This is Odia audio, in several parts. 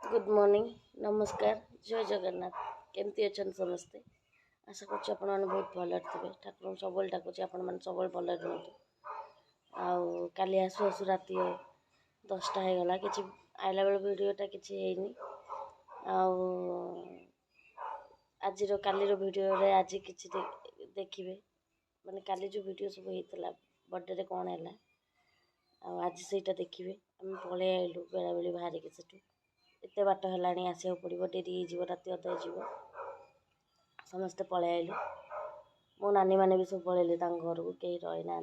गुड मॉर्निंग नमस्कार जय जगन्नाथ केमती अच्छा समस्ते आशा कर बहुत भल थे ठाकुर सब डाकुचे आप सब भल रुहतु आली आसु आसु राति 10टा हो गला कि आइला बेल भिडटा कि आज कालीर भिडियो आज कि देखिए माने काली जो वीडियो सब होता बर्थडे कौन है आज से देखिए आम पलि आइलु बेला बेली बाहर के सेठू एत बाट है आसा पड़ो डेरी हो राति अधा हो समस्ते पलि आइलु मो नानी मैंने भी सब पलैले घर को कहीं रही ना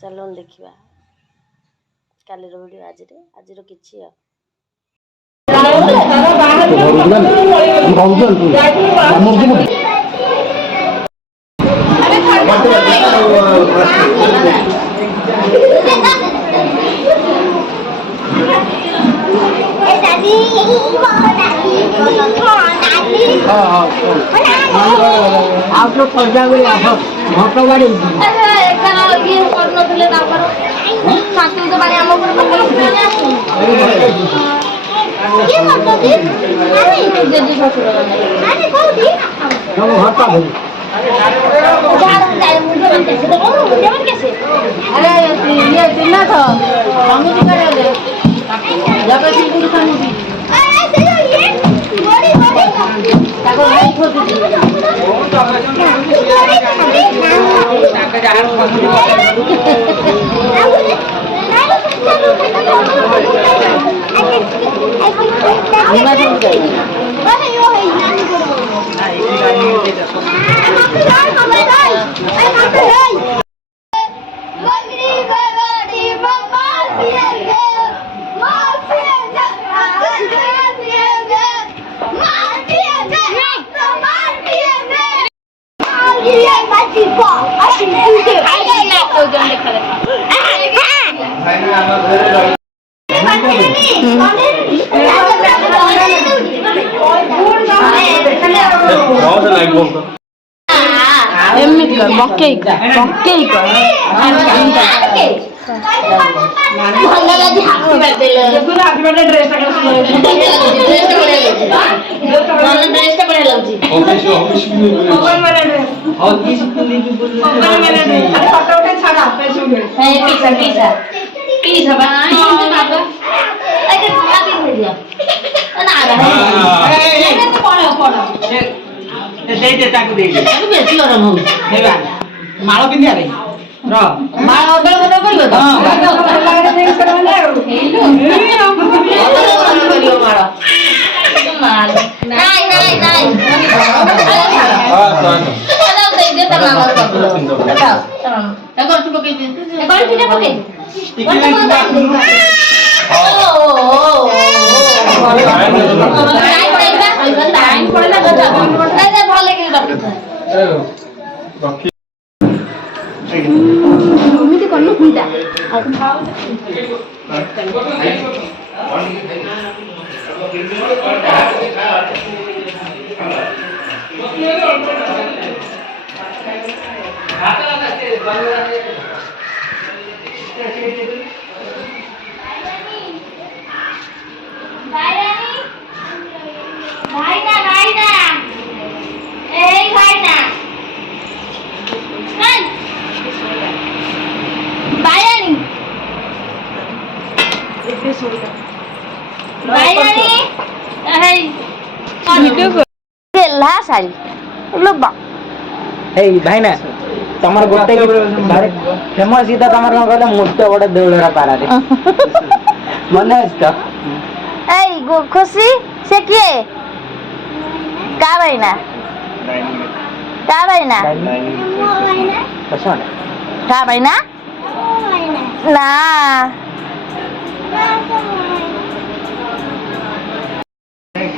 चलो देखा काली वीडियो आज किसी आप लोग पहुंचा गए भक्त गाड़ी ये करनथले तापर साथी के बारे हम ऊपर ये करनथि अरे जेजी ससुर अरे कोथि हम हटा भई कैसे अरे ये चिन्ना था समिति करे जब सिंह समिति माल पिंधिया माल ଏମିତି କଲୁ କୁଇଟା भाई ना तमर गोटे फेमस गीत तमर कौन कहले मुक्त गोटे देउलरा पारा रे मन है तो खुशी से किए का भाईना का भाईना का भाईना ना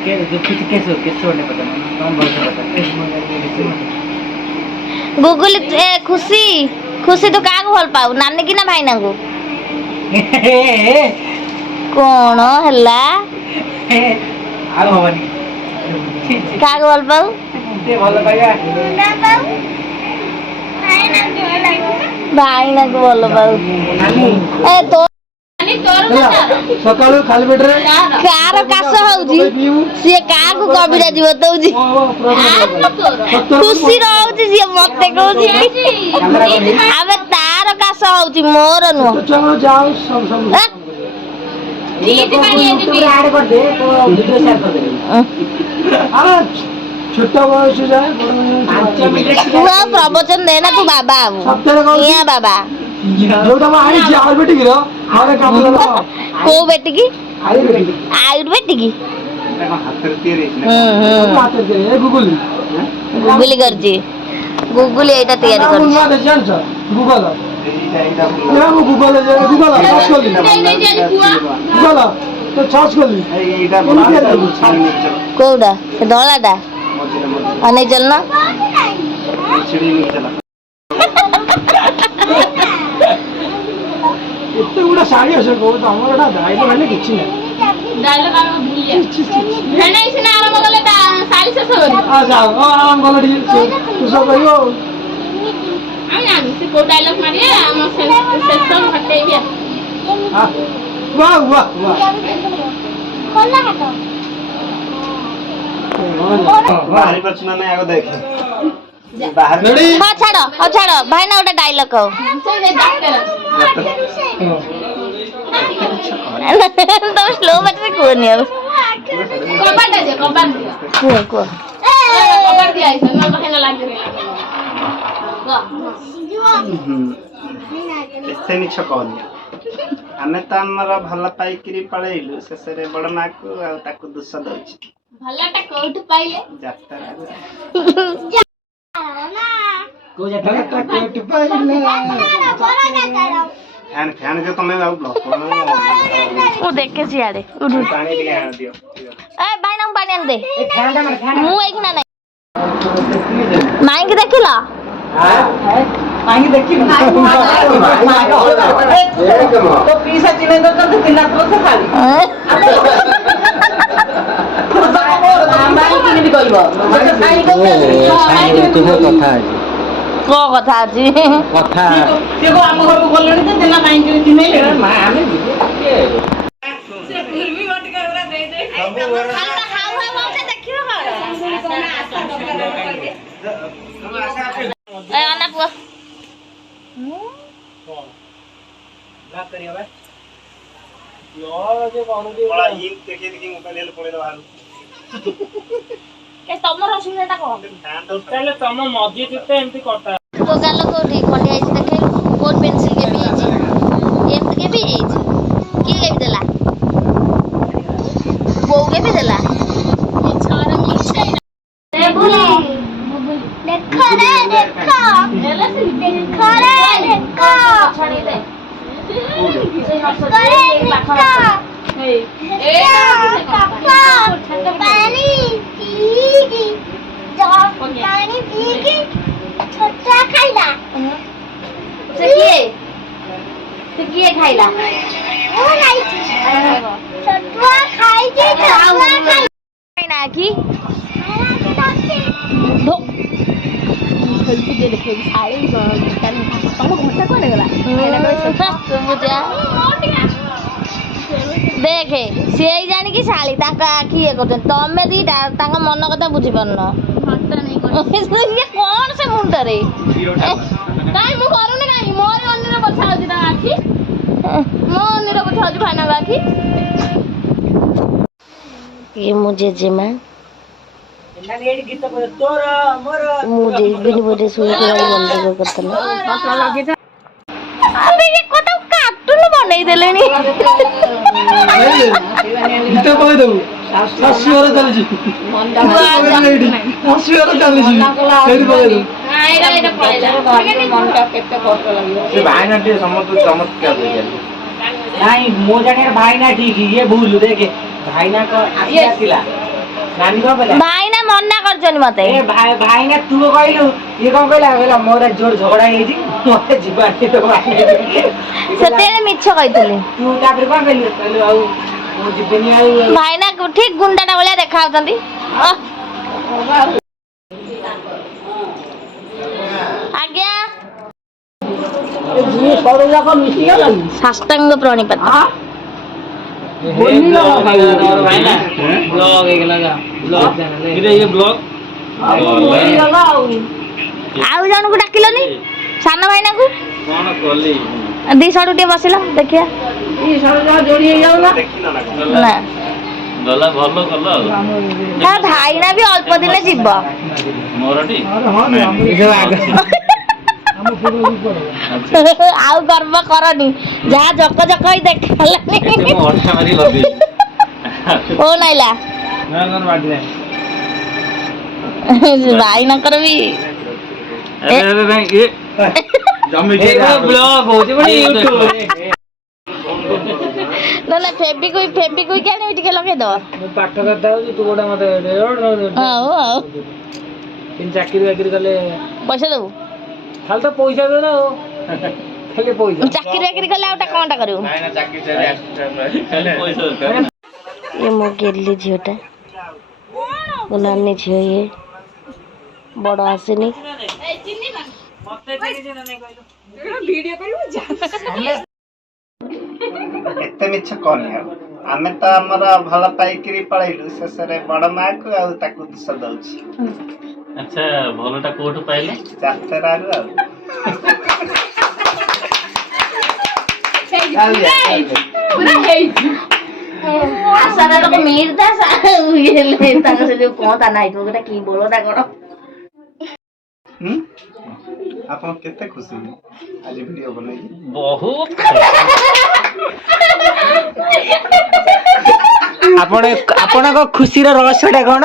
के जो कुछ कैसे होने पता कौन बोल सकता गूगल खुशी खुशी तो काग भल पाऊ नानी की ना भाईना को कौन हल्ला आ भवानी काग भल पाऊ ते भल पाइया ना पाऊ भाईना को भल पाऊ नानी ए तो ସକାଳୁ ଖାଲି ପେଟରେ କାର କାଶ ହଉଛି ସିଏ କାହାକୁ କବିତା ଯିବ ଦଉଛି ଖୁସି ରହୁଛି ସିଏ ମତେ କହୁଛି ଆମେ ତାର କାଶ ହଉଛି ମୋର ନୁହଁ ଛୋଟ ବୟସ ଯାଏ ତୁ ଆଉ ପ୍ରବଚନ ଦେନା ତୁ ବାବା ହବୁ ବାବା କୋଉ ବେଟିକି ଆୟୁର୍ ବେଟିକି ଗୁଗୁଲି କରିଛି ଗୁଗୁଲି ଏଇଟା ତିଆରି କରିଛି କୋଉଟା ଧଳାଟା ଅନେଇ ଚାଲୁନ ଏତେ ଗୁଡା ଶାଢୀ ଅଛି କହୁଛ ଆମର ଏଟା ଦାୟିତ୍ୱ ମାନେ କିଛି ନାହିଁ ଛାଡ ଭାଇନା ଗୋଟେ ଡାଇଲଗ କହ ତମେ ସ୍ଲୋ ବାଟରେ କୁହନି ଆଉ କୁହ ଏତେ ମିଛ କହନି ଆମେ ତ ଆମର ଭଲ ପାଇକିରି ପଳେଇଲୁ ଶେଷରେ ବଡ ମାକୁ ଆଉ ତାକୁ ଦୋଷ ଦଉଛି ଭଲଟା କୋଉଠୁ ପାଇଲେ ଫ୍ୟାନ ଯେ ତମେ ଆଉ ମୁଁ ଦେଖେ ସିଆଡେ ପାଣି ଟିକେ ଆଣ ଦିଅ ଭାଇନା ମୁଁ ପାଣି ଆଣିଦେ ମୁଁ ଏଇଖିନା ନାଇଁ ମାଇଁକି ଦେଖିଲ କଣ କଥା ଅଛି କଥା ଆମ ଘରକୁ ଗଲେଣି ତ ଦେଲା ମାଇଁକି ଚିହ୍ନେଇଲେ ତମର ଅସୁବିଧା କଣ ତମ ମଝି ଏମିତି କଥା ତୋ ଗାଲ କୋଉଠି ଖଣ୍ଡିଆ ହେଇଛି ଦେଖେ କୋଟ ପେନ୍ସିଲ କେବି ହେଇଛି ଏମିତି କେବି ହେଇଛି କିଏ କେବି ଦେଲା ବୋଉ କେବି ଦେଲା କିଏ ଖାଇଲା ଦେଖେ ସିଏ ଜାଣିକି ଶାଳୀ ତାଙ୍କ ଆଖି ଇଏ କରୁଛନ୍ତି ତମେ ଦିଟା ତାଙ୍କ ମନ କଥା ବୁଝିପାରୁନ କଣ ସେ ମୁଣ୍ଡରେ କାଇଁ ମୁଁ କରୁନି କାଇଁ ମୋର ଅନ୍ୟର ବଛା ହଉଛି ତା ଆଖି ମୋ ଅନ୍ୟର ବଛା ହଉଛି ଭାଇନାଙ୍କ ଆଖି ଇଏ ମୋ ଜେଜେମା ମୁଁ ଯିବିନି ବୋଧେ ଶୋଇକି ବନ୍ଦ କରିଥିଲା କାର୍ଟୁନ ବନେଇ ଦେଲେଣି ଗୀତ କହିଦବୁ ଶାଶୁଘର ଚାଲିଛି ଶାଶୁଘର ଚାଲିଛି ନାଇଁ ମୋ ଜାଣିବାରେ ଭାଇନା ଠିକ ଇଏ ଭୁଲ ଦେଖେ ଭାଇନା ଆସିଲା ଭାଇନା ମନା କରିଛନ୍ତି ମତେ ଭାଇନା ତୁ କହିଲୁ ଇଏ କଣ କହିଲା ମୋର ଜୋର ଝଗଡା ହେଇଯାଇଛି ମତେ ଯିବାନି ସେତେବେଳେ ମିଛ କହିଥିଲି ତୁ ତାପରେ କଣ କହିଲୁ ଆଉ ମୁଁ ଯିବିନି ଆଉ ଭାଇନା ଠିକ ଗୁଣ୍ଡାଟା ଭଳିଆ ଦେଖା ଯାଉଛନ୍ତି ଆଜ୍ଞା ସାଷ୍ଟାଙ୍ଗ ପ୍ରଣିପାତ। ଆଉ ଜଣକୁ ଡାକିଲନି ସାନ ଭାଇନାକୁ ଦି ସଡୁ ଟିକେ ବସିଲ ଦେଖିବା ନା ଭାଇନା ବି ଅଳ୍ପ ଦିନେ ଯିବ ଆଉ ଗର୍ବ କରନି ଯାହା ଜକ ଜକ ହେଇ ଦେଖାଲାନି ଓ ନାଇଲା ଭାଇନାଙ୍କର ବି ନା ନା ଫେବିକୁଇ କି ଆଣିବି ଟିକେ ଲଗେଇଦବ ପାଠ କଥା ହଉଛି ତୁ ଗୋଟେ ମତେ ଆଉ ଚାକିରି ବାକିରି କଲେ ପଇସା ଦବୁ ଖାଲି ତ ପଇସା ଦେ ନା ଖାଲି ପଇସା ଚାକିରି ବାକିରି କଲେ ଆଉଟା କଣଟା କରିବୁ ଇଏ ମୋ ଗେଲି ଝିଅଟା ମୋ ନାନୀ ଝିଅ ଇଏ ବଡ଼ ଆସିନି ଏତେ ମିଛ କହନି ଆଉ ଆମେ ତ ଆମର ଭଲ ପାଇକିରି ପଳେଇଲୁ ଶେଷରେ ବଡ ମାକୁ ଆଉ ତାକୁ ଦୋଷ ଦଉଛି। ଆଚ୍ଛା ଭଲଟା କୋଉଠୁ ପାଇଲେ? ଯାତ୍ରାରୁ ଆଉ ଆପଣ କେତେ ଖୁସି ଆଜି ଭିଡିଓ ବନେଇକି? ବହୁତ ଆପଣଙ୍କ ଖୁସିର ରହସ୍ୟଟା କଣ?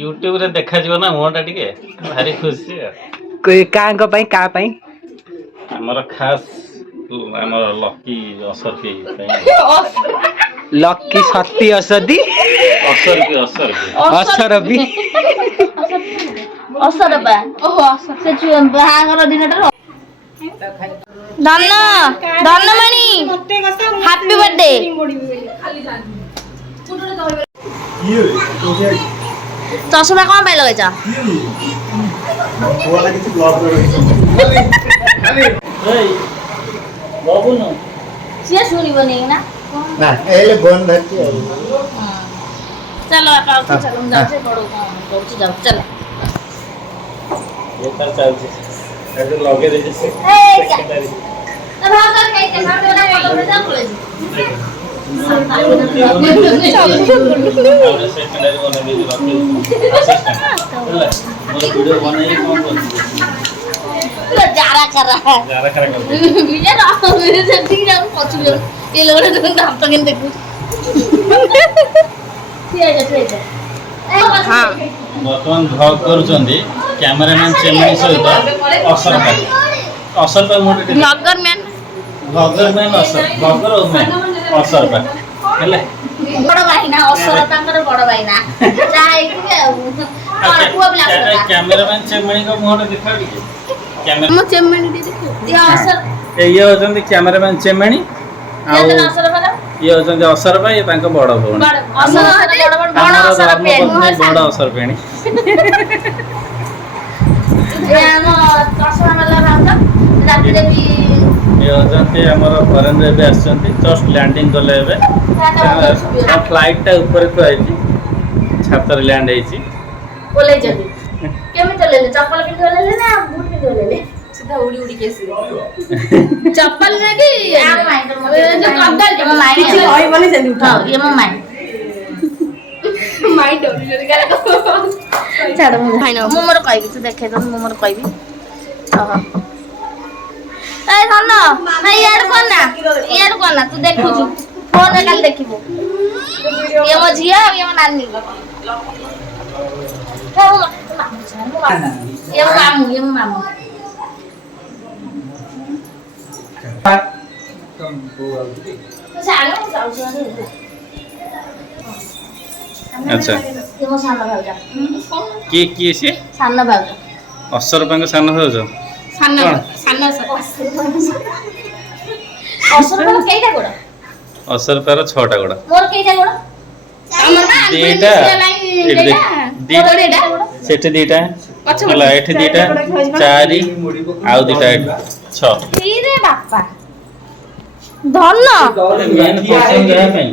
ୟୁଟ୍ୟୁବରେ ଦେଖାଯିବ ନା ମୁହଁଟା ଟିକେ ଭାରି ଖୁସି ଆଉ କାଙ୍କ ପାଇଁ କାହା ପାଇଁ ଆମର ଖାସ୍ ଆମର ଲକି ଅସରପି ଲକି ସତୀ ଅସତି ଅସରପି ଅସରପା ସେ ବାହାଘର ଦିନଟାରୁ ଧନ ଧନମଣି ହାପି ବର୍ଥଡେ ଚଷମା କଣ ପାଇଁ ଲଗେଇଛ? ସିଏ ଶୁଣିବନି ନା ଚାଲ ବାପା ଚାଲ ମୁଁ ଯାଉଛି ବଡ କଣ କରୁଛି ଯାଉଛି ଚାଲ ଲଗେଇ ଦେଇଛି ବର୍ତ୍ତମାନ ଭ୍ଲଗ କରୁଛନ୍ତି କ୍ୟାମେରାମ୍ୟାନ୍ ଚେମଣି ସହିତ ଅସରପା ହେଲା ବଡ ଭାଇନା ଅସରପାଙ୍କର ବଡ ଭାଇନା ଯାହା ହେଇଥିବେ ଆଉ ପୁଅ ପିଲା କ୍ୟାମେରାମ୍ୟାନ୍ ଚେମଣିଙ୍କ ମୁହଁଟା ଦେଖା ଟିକେ ମୁଁ ଚେମଣି ଇଏ ହଉଛନ୍ତି କ୍ୟାମେରାମ୍ୟାନ୍ ଚେମଣି ଆଉ ଇଏ ହଉଛନ୍ତି ଅସରପା ଇଏ ତାଙ୍କ ବଡ ଭଉଣୀ ଆମର ଧର୍ମପତ୍ନୀ ବଡ ଅସରପେଣୀ ଇଏ ହଉଛନ୍ତି ଆମର ଫରେନ୍ରୁ ଏବେ ଆସିଛନ୍ତି ଜଷ୍ଟ ଲ୍ୟାଣ୍ଡିଂ କଲେ ଏବେ ଫ୍ଲାଇଟଟା ଉପରେ ଥୁଆ ହେଇଛି ଛାତରେ ଲ୍ୟାଣ୍ଡ ହେଇଛି କେମିତି ଓହ୍ଲେଇଲେ ଚପଲ ପିନ୍ଧି ଓହ୍ଲେଇଲେ ନା ବୁଟ ପିନ୍ଧି ଓହ୍ଲେଇଲେ ସିଧା ଉଡି ଉଡିକି ଆସିଲେ ଚପଲ ନେଇକି କିଛି କହିବନି ସେମିତି ଉଠାଅ ଇଏ ମୋ ମାଇଁ ମାଇଁ ଡରିଲେ ଛାଡ ମୁଁ ମୋର କହିବି ତୁ ଦେଖେଇ ଦଉନୁ ମୁଁ ମୋର କହିବି ଏ ଧନ ଇଆଡୁ କର ନା ତୁ ଦେଖୁଛୁ ଫୋନରେ କାଲି ଦେଖିବୁ ଇଏ ମୋ ଝିଅ ଆଉ ଇଏ ମୋ ନାନୀ ଇଏ ମୋ ମାମୁଁ ଆଚ୍ଛା ଇଏ ମୋ ସାନ ଭାଉଜ କିଏ ସିଏ ସାନ ଭାଉଜ ଅସରପାଙ୍କ ସାନ ଭାଉଜ ଅସରପାର କେଇଟା ଗୋଡ଼ ଅସରପାର 6ଟା ଗୋଡ଼ ମୋର କେଇଟା ଗୋଡ଼ ଦିଟା ସେଠି ଦିଟା ହେଲା ଏଠି ଦିଟା 4 ଆଉ ଦିଟା 6 रे बापा धन मेन क्वेश्चन गया ପାଇଁ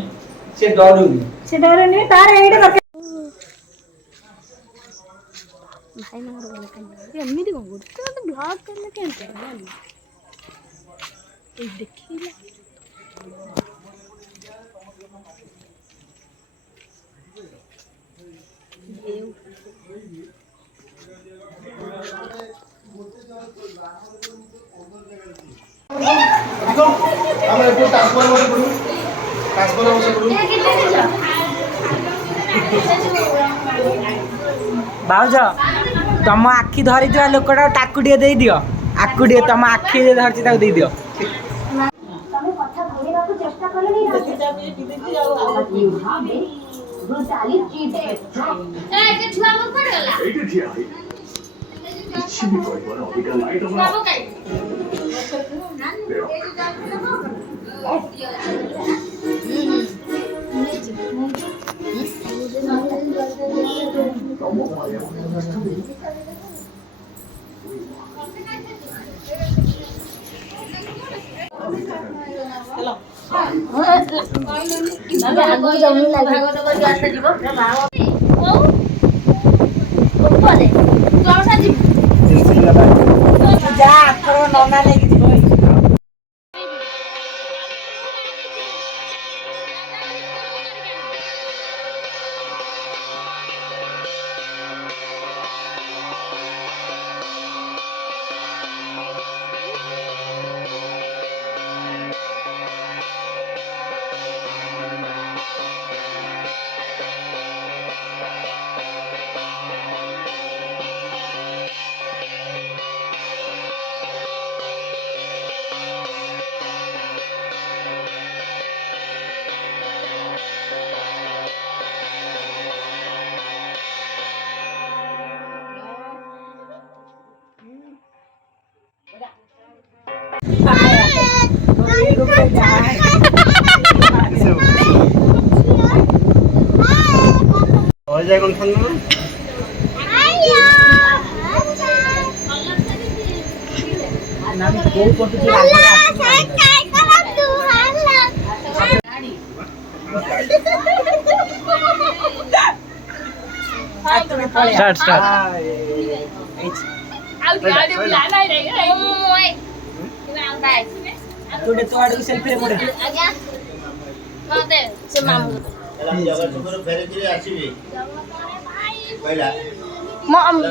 ସେ ଡରୁନି ତାର ଏଇଟା ଦରକାର। भाई नंबर बोले केन एमिति कोन गुड तो मते ब्लॉग करले केन जानी ए देखिला ଆମେ ଏଠୁ ଟ୍ରାନ୍ସଫର ବସେ ପଡୁ ଟ୍ରାନ୍ସଫର ବସେ ପଡୁ ଭାଉଜ ତମ ଆଖି ଧରିଥିବା ଲୋକଟା ତାକୁ ଟିକେ ଦେଇଦିଅ ଆକୁ ଟିକେ ତମ ଆଖି ଯେ ଧରିଛି ତାକୁ ଦେଇଦିଅ जा आखर नना लेके ଯିବ ଅଜା କଣ ଖାଇଲ ନା କୋଉ ପଟୁ କି स्टार्ट स्टार्ट ତୁ ତ ଆଡକୁ ସେଲ୍ଫି ରେ ପଡେ ସେ ମାମୁ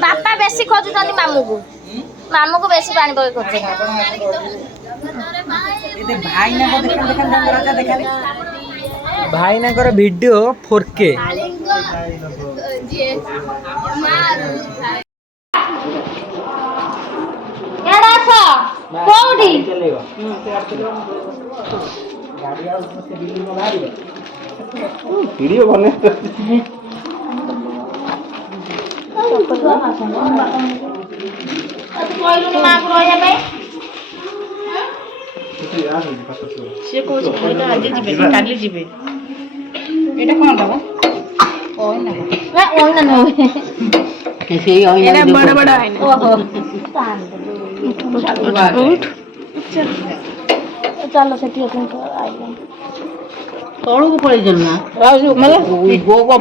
ବାପା ବେଶୀ ଖୋଜୁଛନ୍ତି ମାମୁକୁ ମାମୁକୁ ବେଶୀ ପାଣି ପକେଇ ଖୋଜୁଛନ୍ତି ଭାଇନାଙ୍କର ଭିଡିଓ 4K କୋଉଠି ଭିଡିଓ ବନେଇ କହିଲୁନି ମାକୁ ରହିବା ପାଇଁ ସେ କହୁଛି କହିଲା ଆଜି ଯିବେ କାଲି ଯିବେ ଏଇଟା କଣ ଦବ ବଡ ବଡ ଚାଲ ସେଠି ତଳକୁ ପଳେଇଛନ୍ତି ନା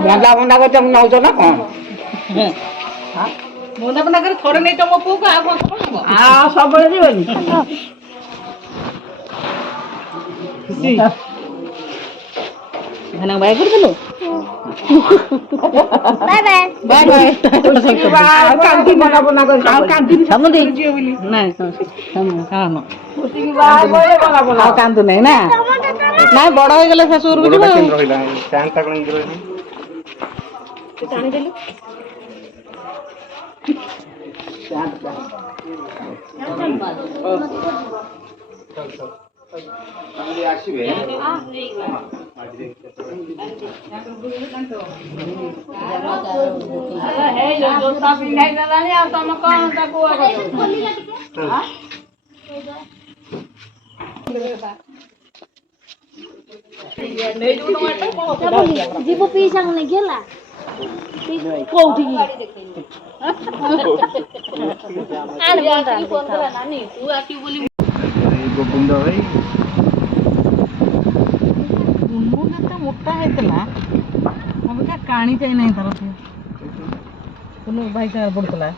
ଭଣ୍ଡା ଭଣ୍ଡା କରି ତମେ ନଉଛ ନା କଣ ମୁଣ୍ଡା ମୁଣ୍ଡା କରି ଥରେ ନେଇ ତମ ପୁଅକୁ ଆଉ କଣ ହବ ଆଉ ସବୁବେଳେ ଯିବନି ଧାନ ବାଇ କରିଦେଲୁ ବାଏ ବାଏ ବାଇ ବାଇ ଆଉ କାନ୍ଦୁ ନାହିଁ ନା ନାଇଁ ବଡ ହେଇଗଲେ ଶାଶୁ ଘରକୁ ଯିବ ରହିଲା ପ୍ୟାଣ୍ଟଟା କଣ ଏମିତି ରହିଲା ଟାଣିଦେଲୁ ଆସିବେ ଜୋତା ପିନ୍ଧାଇ ଦେଲାଣି ଆଉ ତମେ କଣ ତାକୁ ଯିବୁ ପିଇସାଙ୍କୁ ନେଇକି ହେଲା କୋଉଠିକି ନାନୀ ତୁ ଆସିବୁ ବୋଲି ଗୋବିନ୍ଦ ଭାଇ କୁନୁ ଯେତେ ମୋଟା ହେଇଥିଲା ଅବିକା କାଣି ଚାହିଁ ନାହିଁ ତାର କୁନୁ ଭାଇ ସାଙ୍ଗରେ ପଡୁଥିଲା।